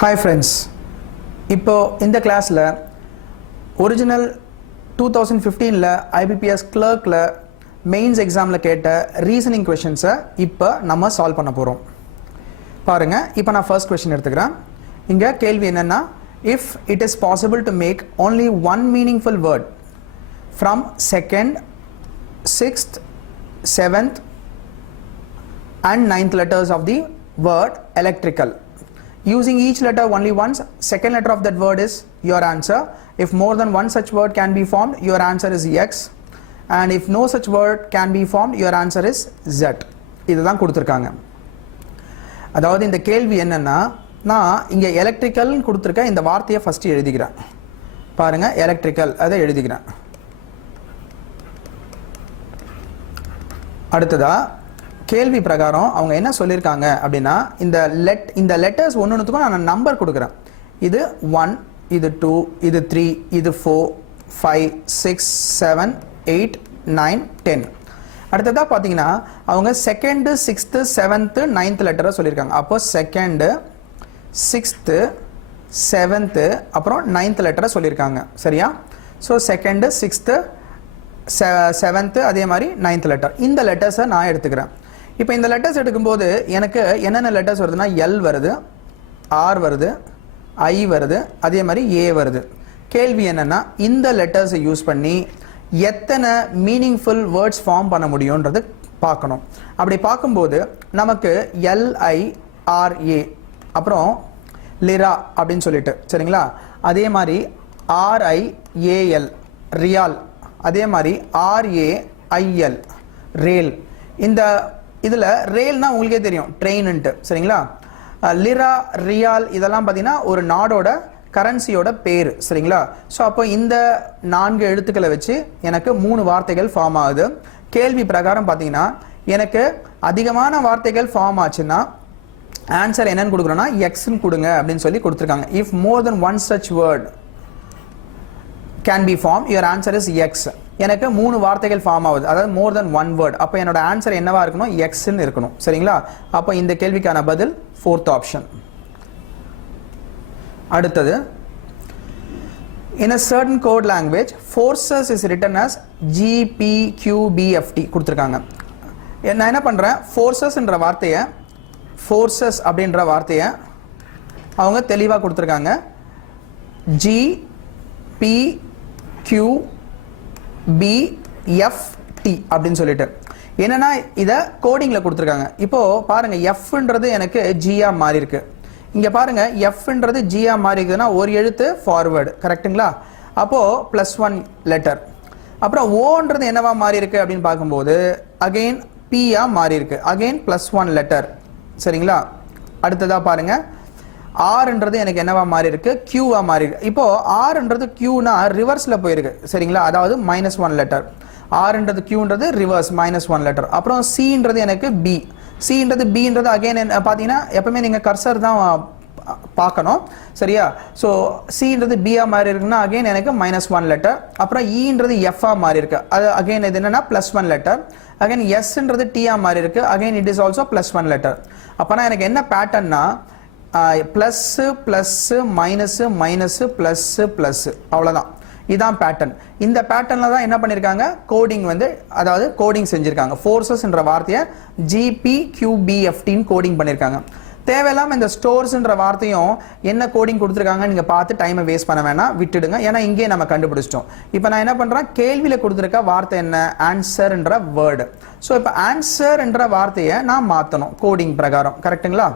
Hi friends, இப்போ இந்த கிளாஸில் ஒரிஜினல் 2015ல் IBPS கிளர்க்கில் மெயின்ஸ் எக்ஸாமில் கேட்ட ரீசனிங் கொஷின்ஸை இப்போ நம்ம சால்வ் பண்ண போகிறோம். பாருங்கள், இப்போ நான் ஃபர்ஸ்ட் கொஷின் எடுத்துக்கிறேன். இங்கே கேள்வி என்னென்னா, if it is possible to make only one meaningful word from 2nd, 6th, 7th and 9th letters of the word electrical, using each letter only once, second letter of that word is your answer. If more than one such word can be formed, your answer is X, and if no such word can be formed, your answer is Z. இதுதான் கொடுத்துருக்காங்க. அதாவது இந்த கேள்வி என்னன்னா, நான் இங்கே electrical கொடுத்துருக்க இந்த வார்த்தையை ஃபர்ஸ்ட் எழுதிக்கிறேன். பாருங்க, எலக்ட்ரிக்கல் அதை எழுதிக்கிறேன். அடுத்ததா கேள்வி பிரகாரம் அவங்க என்ன சொல்லியிருக்காங்க அப்படின்னா, இந்த லெட்டர்ஸ் ஒன்றுத்துக்கும் நான் நம்பர் கொடுக்குறேன். இது 1, இது 2, இது 3, இது 4, 5, 6, 7, 8, 9, 10. அடுத்ததாக பார்த்தீங்கன்னா அவங்க 2nd, 6th, 7th, 9th லெட்டரை சொல்லியிருக்காங்க. அப்போ 2nd, 6th, 7th அப்புறம் 9th லெட்டரை சொல்லியிருக்காங்க. சரியா? ஸோ 2nd, 6th, 7th அதே மாதிரி 9th லெட்டர். இந்த லெட்டர்ஸை நான் எடுத்துக்கிறேன். இப்போ இந்த லெட்டர்ஸ் எடுக்கும்போது எனக்கு என்னென்ன லெட்டர்ஸ் வருதுன்னா, எல் வருது, ஆர் வருது, ஐ வருது, அதே மாதிரி ஏ வருது. கேள்வி என்னென்னா, இந்த லெட்டர்ஸை யூஸ் பண்ணி எத்தனை மீனிங்ஃபுல் வேர்ட்ஸ் ஃபார்ம் பண்ண முடியுன்றது பார்க்கணும். அப்படி பார்க்கும்போது நமக்கு LIRA அப்புறம் லிரா அப்படின்னு சொல்லிட்டு, சரிங்களா? அதே மாதிரி RIAL ரியால், அதே மாதிரி RAIL ரேல். இந்த இதில் ரேல்னா உங்களுக்கே தெரியும், ட்ரெயின்ட்டு, சரிங்களா? லிரா, ரியால் இதெல்லாம் பார்த்தீங்கன்னா ஒரு நாடோட கரன்சியோட பேர், சரிங்களா? ஸோ அப்போ இந்த 4 எழுத்துக்களை வச்சு எனக்கு 3 வார்த்தைகள் ஃபார்ம் ஆகுது. கேள்வி பிரகாரம் பார்த்தீங்கன்னா எனக்கு அதிகமான வார்த்தைகள் ஃபார்ம் ஆச்சுன்னா ஆன்சர் என்னன்னு கொடுக்குறோன்னா எக்ஸ்ன்னு கொடுங்க அப்படின்னு சொல்லி கொடுத்துருக்காங்க. If more then one such word can be formed, your answer is X. எனக்கு 3 வார்த்தைகள் ஃபார்ம் ஆகுது, அதாவது more than one word. அப்போ என்னோட ஆன்சர் என்னவா இருக்கணும்? Xன்னு இருக்கணும், சரிங்களா? அப்போ இந்த கேள்விக்கான பதில் 4th ஆப்ஷன். அடுத்தது, in a certain code language forces is written as GPQBFT கொடுத்துருக்காங்க. நான் என்ன பண்ணுறேன், ஃபோர்ஸஸ்ன்ற வார்த்தையை, ஃபோர்ஸஸ் அப்படின்ற வார்த்தையை அவங்க தெளிவாக கொடுத்துருக்காங்க. GPQBFT அப்படின்னு சொல்லிட்டு என்னன்னா இதை கோடிங்கில் கொடுத்துருக்காங்க. இப்போ பாருங்க, எஃப்ன்றது எனக்கு ஜியா மாறி இருக்கு. இங்க பாருங்க, எஃப்ன்றது ஜியா மாறி இருக்குதுன்னா ஒரு எழுத்து ஃபார்வர்டு, கரெக்டுங்களா? அப்போ +1 லெட்டர். அப்புறம் ஓன்றது என்னவா மாறி இருக்கு அப்படின்னு பார்க்கும்போது அகெயின் பியா மாறி இருக்கு, அகெயின் +1 லெட்டர், சரிங்களா? அடுத்ததா பாருங்க, ஆர்ன்றது எனக்கு என்னவா மாறி இருக்கு? கியூவா மாறி இருக்கு. இப்போ ஆர்ன்றது கியூனா ரிவர்ஸ்ல போயிருக்கு, சரிங்களா? அதாவது -1 லெட்டர். ஆர்ன்றது கியூன்றது ரிவர்ஸ், -1 லெட்டர். அப்புறம் சின்றது எனக்கு பி. சின்றது பின்றது அகைன் பார்த்தீங்கன்னா எப்பவுமே நீங்க கர்சர் தான் பார்க்கணும், சரியா? ஸோ சின்றது பியா மாறி இருக்குன்னா அகைன் எனக்கு -1 லெட்டர். அப்புறம் ஈன்றது எஃப்ஆ மாறி இருக்கு, அது அகைன் இது என்னன்னா +1 லெட்டர். அகைன் எஸ்ன்றது டிஆ மாறி இருக்கு, again it is also +1 letter. அப்போனா எனக்கு என்ன பேட்டர்ன்னா plus plus minus minus plus plus, அவ்வளோதான். இதுதான் பேட்டர்ன். இந்த பேட்டர்னில் தான் என்ன பண்ணியிருக்காங்க, கோடிங் அதாவது கோடிங் செஞ்சுருக்காங்க. ஃபோர்ஸஸ்ன்ற வார்த்தையை GPQBFTன்னு கோடிங் பண்ணியிருக்காங்க. தேவையில்லாமல் இந்த ஸ்டோர்ஸ்ன்ற வார்த்தையும் என்ன கோடிங் கொடுத்துருக்காங்கன்னு நீங்கள் பார்த்து டைமை வேஸ்ட் பண்ண வேணாம், விட்டுடுங்க. ஏன்னா இங்கே நம்ம கண்டுபிடிச்சிட்டோம். இப்போ நான் என்ன பண்ணுறேன், கேள்வியில் கொடுத்துருக்க வார்த்தை என்ன? ஆன்சர்ன்ற வேர்டு. ஸோ இப்போ ஆன்சர்ன்ற வார்த்தையை நான் மாற்றணும் கோடிங் பிரகாரம், கரெக்டுங்களா?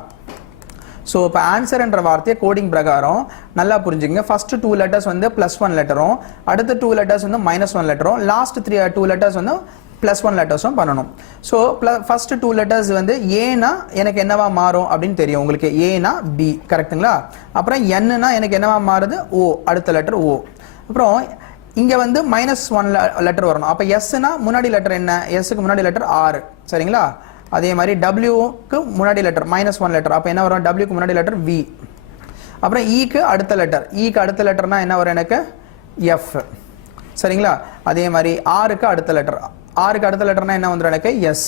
ஸோ இப்போ ஆன்சர் என்ற வார்த்தையை கோடிங் பிரகாரம் நல்லா புரிஞ்சுங்க. ஃபர்ஸ்ட் 2 லெட்டர்ஸ் +1 லெட்டரும், அடுத்த 2 லெட்டர்ஸ் -1 லெட்டரும், லாஸ்ட் 2 லெட்டர்ஸ் +1 லெட்டர்ஸும் பண்ணணும். ஸோ ஃபர்ஸ்ட் 2 லெட்டர்ஸ் ஏனா எனக்கு என்னவா மாறும் அப்படின்னு தெரியும் உங்களுக்கு. ஏனா பி, கரெக்டுங்களா? அப்புறம் என்னன்னா எனக்கு என்னவா மாறுது? ஓ, அடுத்த லெட்டர் ஓ. அப்புறம் இங்க -1 லெட்டர் வரணும். அப்போ எஸ்னா முன்னாடி லெட்டர் என்ன? எஸ்க்கு முன்னாடி லெட்டர் ஆர், சரிங்களா? அதே மாதிரி டபிள்யூக்கு முன்னாடி லெட்டர் -1 லெட்டர், அப்போ என்ன வரும்? டபிள்யூக்கு முன்னாடி லெட்டர் வி. அப்புறம் ஈக்கு அடுத்த லெட்டர், ஈக்கு அடுத்த லெட்டர்னா என்ன வரும் எனக்கு? எஃப், சரிங்களா? அதே மாதிரி ஆருக்கு அடுத்த லெட்டர், ஆருக்கு அடுத்த லெட்டர்னா என்ன வந்துடும் எனக்கு? எஸ்.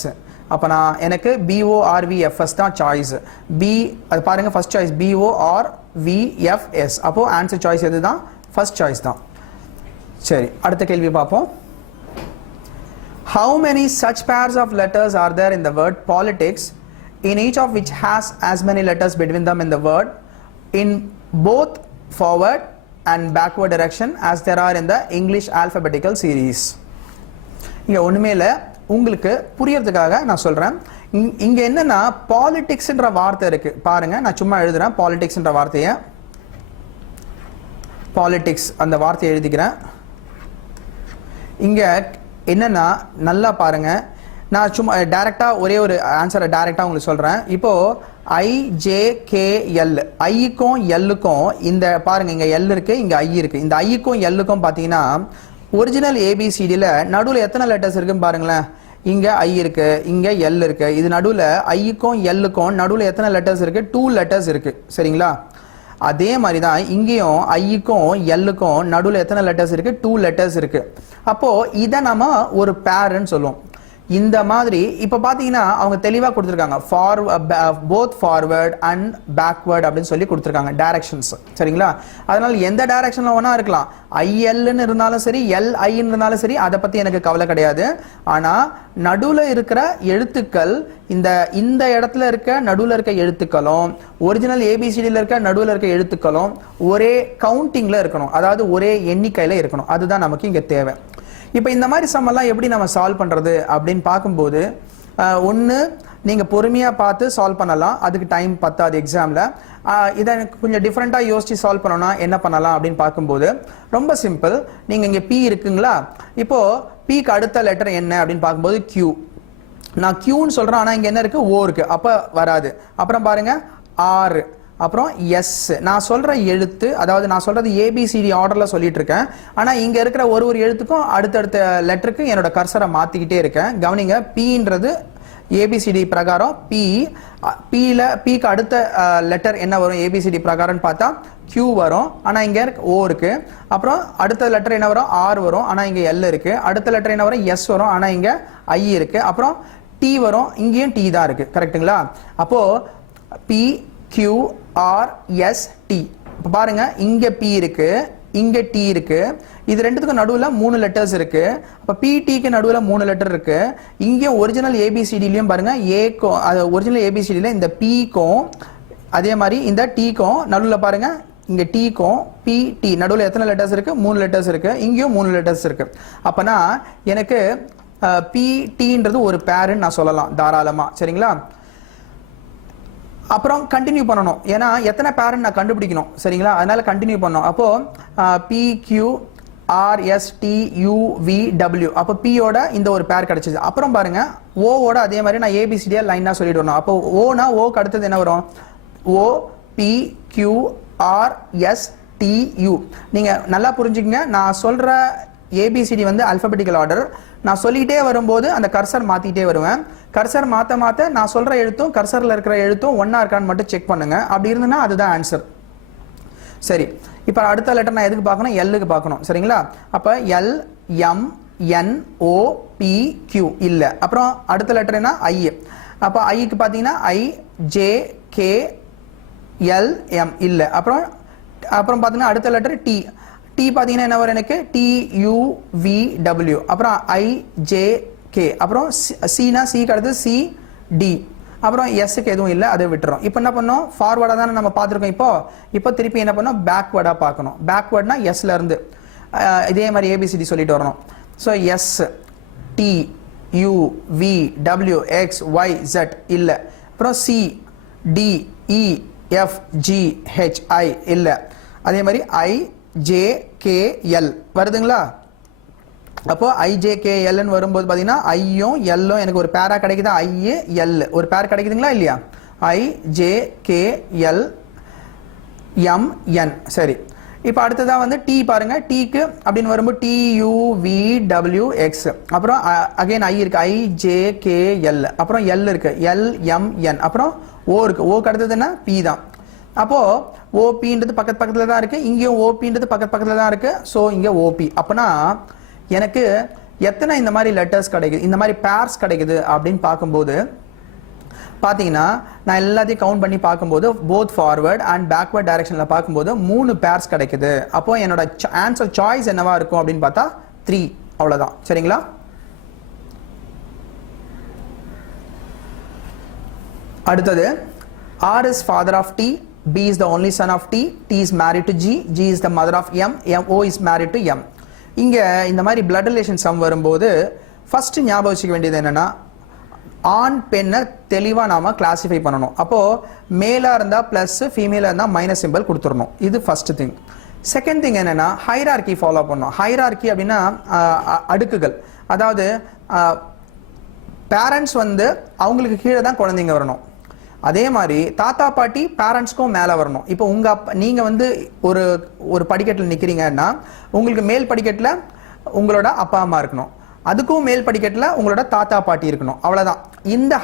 அப்போ நான் எனக்கு BORVFS தான் சாய்ஸ். பி அது பாருங்கள் ஃபர்ஸ்ட் சாய்ஸ் BORVFS. அப்போது ஆன்சர் சாய்ஸ் எது தான்? ஃபர்ஸ்ட் சாய்ஸ் தான். சரி, அடுத்த கேள்வி பார்ப்போம். How many such pairs of letters are there in the word politics, in each of which has as many letters between them in the word in both forward and backward direction as there are in the English alphabetical series? இங்கே ஒன்றுமே இல்லை, உங்களுக்கு புரியறதுக்காக நான் சொல்கிறேன். இங்கே என்னென்னா பாலிடிக்ஸ்ன்ற வார்த்தை இருக்குது பாருங்கள். நான் சும்மா எழுதுகிறேன் பாலிடிக்ஸ்ன்ற வார்த்தையை. பாலிடிக்ஸ் அந்த வார்த்தையை எழுதிக்கிறேன். இங்கே என்னென்னா நல்லா பாருங்கள், நான் சும்மா டைரெக்டாக ஒரே ஒரு ஆன்சரை டைரெக்டாக உங்களுக்கு சொல்கிறேன். இப்போது IJKL, ஐக்கும் எல்லுக்கும் இந்த பாருங்கள், இங்கே எல் இருக்குது, இங்கே ஐ இருக்குது. இந்த ஐக்கும் எல்லுக்கும் பார்த்தீங்கன்னா ஒரிஜினல் ABCDயில் நடுவில் எத்தனை லெட்டர்ஸ் இருக்குன்னு பாருங்களேன். இங்கே ஐ இருக்குது, இங்கே எல் இருக்குது. இது நடுவில் ஐக்கும் எல்லுக்கும் நடுவில் எத்தனை லெட்டர்ஸ் இருக்குது? 2 லெட்டர்ஸ் இருக்குது. சரிங்களா? அதே மாதிரி தான் இங்கேயும் ஐக்கும் எல்லுக்கும் நடுவில் எத்தனை லெட்டர்ஸ் இருக்குது? 2 லெட்டர்ஸ் இருக்குது. அப்போது இதை நம்ம ஒரு பேர்ன்னு சொல்லுவோம். இந்த மாதிரி இப்போ பார்த்தீங்கன்னா அவங்க தெளிவாக கொடுத்துருக்காங்க, போத் ஃபார்வர்ட் அண்ட் பேக்வேர்ட் அப்படின்னு சொல்லி கொடுத்துருக்காங்க டைரக்ஷன்ஸ். சரிங்களா? அதனால் எந்த டைரக்ஷனில் ஒன்றா இருக்கலாம், ILன்னு இருந்தாலும் சரி LIன்னு இருந்தாலும் சரி, அதை பற்றி எனக்கு கவலை கிடையாது. ஆனால் நடுவில் இருக்கிற எழுத்துக்கள் இந்த இடத்துல இருக்க நடுவில் இருக்க எழுத்துக்களும் ஒரிஜினல் ABCDயில் இருக்க நடுவில் இருக்க எழுத்துக்களும் ஒரே கவுண்டிங்கில் இருக்கணும், அதாவது ஒரே எண்ணிக்கையில் இருக்கணும். அதுதான் நமக்கு இங்கே தேவை. இப்போ இந்த மாதிரி சம்மெல்லாம் எப்படி நம்ம சால்வ் பண்ணுறது அப்படின்னு பார்க்கும்போது, ஒன்று நீங்கள் பொறுமையாக பார்த்து சால்வ் பண்ணலாம், அதுக்கு டைம் பத்தாது எக்ஸாமில். இதை கொஞ்சம் டிஃப்ரெண்ட்டாக யோசித்து சால்வ் பண்ணோன்னா என்ன பண்ணலாம் அப்படின்னு பார்க்கும்போது ரொம்ப சிம்பிள். நீங்கள் இங்கே P இருக்குங்களா, இப்போது Pக்கு அடுத்த லெட்டர் என்ன அப்படின்னு பார்க்கும்போது Q. நான் Qன்னு சொல்கிறேன், ஆனால் இங்கே என்ன இருக்குது? O இருக்குது, அப்போ வராது. அப்புறம் பாருங்கள் R, அப்புறம் எஸ். நான் சொல்கிற எழுத்து, அதாவது நான் சொல்கிறது ABCD ஆர்டரில் சொல்லிட்டு இருக்கேன், ஆனால் இங்கே இருக்கிற ஒரு எழுத்துக்கும் அடுத்தடுத்த லெட்டருக்கு என்னோட கர்சரை மாற்றிக்கிட்டே இருக்கேன். கவனிங்க, Pன்றது ABCD பிரகாரம் Pக்கு அடுத்த லெட்டர் என்ன வரும் ABCD பிரகாரம்னு பார்த்தா Q வரும், ஆனால் இங்கே O இருக்குது. அப்புறம் அடுத்த லெட்டர் என்ன வரும்? R வரும், ஆனால் இங்கே L இருக்குது. அடுத்த லெட்டர் என்ன வரும்? S வரும், ஆனால் இங்கே I இருக்குது. அப்புறம் T வரும், இங்கேயும் T தான் இருக்குது. கரெக்டுங்களா? அப்போது PQRST. இப்போ பாருங்க, இங்கே P இருக்கு, இங்கே T இருக்கு. இது ரெண்டுத்துக்கும் நடுவில் 3 லெட்டர்ஸ் இருக்கு. அப்போ PTக்கு நடுவில் 3 லெட்டர் இருக்கு. இங்கேயும் ஒரிஜினல் ABCDலையும் பாருங்க, ஏக்கும் அது ஒரிஜினல் ABCDயில் இந்த Pக்கும் அதே மாதிரி இந்த Tக்கும் நடுவில் பாருங்க, இங்கே Tக்கும் PT நடுவில் எத்தனை லெட்டர்ஸ் இருக்கு? 3 லெட்டர்ஸ் இருக்கு. இங்கேயும் 3 லெட்டர்ஸ் இருக்கு. அப்போனா எனக்கு PTன்றது ஒரு பேருன்னு நான் சொல்லலாம் தாராளமாக. சரிங்களா? அப்புறம் கண்டினியூ பண்ணணும், ஏன்னா எத்தனை பேரண்ட் நான் கண்டுபிடிக்கணும். சரிங்களா? அதனால கண்டினியூ பண்ணணும். அப்போது PQRSTUVW, அப்போ Pயோட இந்த ஒரு பேர் கிடச்சிது. அப்புறம் பாருங்க, ஓவோட அதே மாதிரி நான் ABCD லைனாக சொல்லிட்டு வரணும். அப்போ ஓனா ஓக்கு அடுத்தது என்ன வரும்? OPQRSTU. நீங்கள் நல்லா புரிஞ்சுக்கங்க, நான் சொல்கிற ABCD வந்து அல்பபெட்டிக்கல் ஆர்டர். நான் சொல்லிகிட்டே வரும்போது அந்த கர்சர் மாற்றிக்கிட்டே வருவேன். கர்சர் மாற்ற நான் சொல்கிற எழுத்தும் கர்சரில் இருக்கிற எழுத்தும் ஒன்றா இருக்கான்னு மட்டும் செக் பண்ணுங்கள். அப்படி இருந்ததுன்னா அதுதான் ஆன்சர். சரி, இப்போ அடுத்த லெட்டர் நான் எதுக்கு பார்க்கணும்? எல்லுக்கு பார்க்கணும். சரிங்களா? அப்போ LMNOPQ இல்லை. அப்புறம் அடுத்த லெட்டர் என்ன? I. அப்போ ஐக்கு பார்த்தீங்கன்னா IJKLM இல்லை. அப்புறம் பார்த்தீங்கன்னா அடுத்த லெட்டர் T. T பார்த்தீங்கன்னா என்ன வரும்? எனக்கு TUVW. அப்புறம் IJK. அப்புறம் சினா சிக்கு அடுத்து CD. அப்புறம் எஸ்ஸுக்கு எதுவும் இல்லை, அதை விட்டுறோம். இப்போ என்ன பண்ணோம்? ஃபார்வர்டாக தானே நம்ம பார்த்துருக்கோம். இப்போ திருப்பி என்ன பண்ணோம்? பேக்வேர்டாக பார்க்கணும். பேக்வேர்ட்னா எஸ்ல இருந்து இதே மாதிரி ABCD சொல்லிட்டு வரணும். ஸோ எஸ் TUVWXYZ இல்லை. அப்புறம் CDEFGHI இல்லை. அதே மாதிரி IJKL வருதுங்களா? அப்போ IJKLன்னு வரும்போது பார்த்தீங்கன்னா ஐயும் எல்லும் எனக்கு ஒரு பேரா கிடைக்குதா? IL ஒரு பேர் கிடைக்குதுங்களா இல்லையா? IJKLMN. சரி, இப்போ அடுத்ததான் வந்து T பாருங்க. Tக்கு அப்படின்னு வரும்போது TUVWX. அப்புறம் அகைன் I இருக்கு, IJKL. அப்புறம் L இருக்கு, LMN. அப்புறம் O இருக்கு, ஓக்கு அடுத்தது என்ன? P தான். அப்போ OPன்றது பக்கத்தில் தான் இருக்கு, இங்கேயும் OPன்றது பக்கத்தில் தான் இருக்கு. ஸோ இங்கே OP. அப்போனா எனக்கு எத்தனை இந்த மாதிரி லெட்டர்ஸ் கிடைக்குது, இந்த மாதிரி பேர்ஸ் கிடைக்குது அப்படின்னு பார்க்கும்போது பார்த்தீங்கன்னா நான் எல்லாத்தையும் கவுண்ட் பண்ணி பார்க்கும்போது போத் ஃபார்வர்ட் அண்ட் பேக்வர்ட் டைரக்ஷனில் பார்க்கும்போது 3 பேர்ஸ் கிடைக்குது. அப்போ என்னோட ஆன்சர் சாய்ஸ் என்னவா இருக்கும் அப்படின்னு பார்த்தா 3. அவ்வளோதான். சரிங்களா? அடுத்தது R is father of T, B is the only son of T, T is married to G, G is the mother of M, O is married to M. இங்க இந்த மாதிரி பிளட் ரிலேஷன் சம் வரும்போது first ஞாபகம் வச்சுக்க வேண்டியது என்னன்னா ஆண் பெண்ணை தெளிவா நாம கிளாசிஃபை பண்ணணும். அப்போ மேலா இருந்தா பிளஸ், ஃபீமேலா இருந்தா மைனஸ் சிம்பிள் கொடுத்துடணும். இது ஃபர்ஸ்ட் திங். செகண்ட் திங் என்னன்னா ஹைரார்கி ஃபாலோ பண்ணணும். ஹைரார்கி அப்படின்னா அடுக்குகள். அதாவது பேரண்ட்ஸ் வந்து அவங்களுக்கு கீழே தான் குழந்தைங்க வரணும். அதே மாதிரி தாத்தா பாட்டி பேரண்ட்ஸ்க்கும் மேலே வரணும். இப்போ நீங்க வந்து ஒரு படிக்கட்டில் நிற்கிறீங்கன்னா உங்களுக்கு மேல் படிக்கட்டில் உங்களோட அப்பா அம்மா இருக்கணும், அதுக்கும் மேல் படிக்கட்டில் உங்களோட தாத்தா பாட்டி இருக்கணும். அவ்வளோதான். இந்த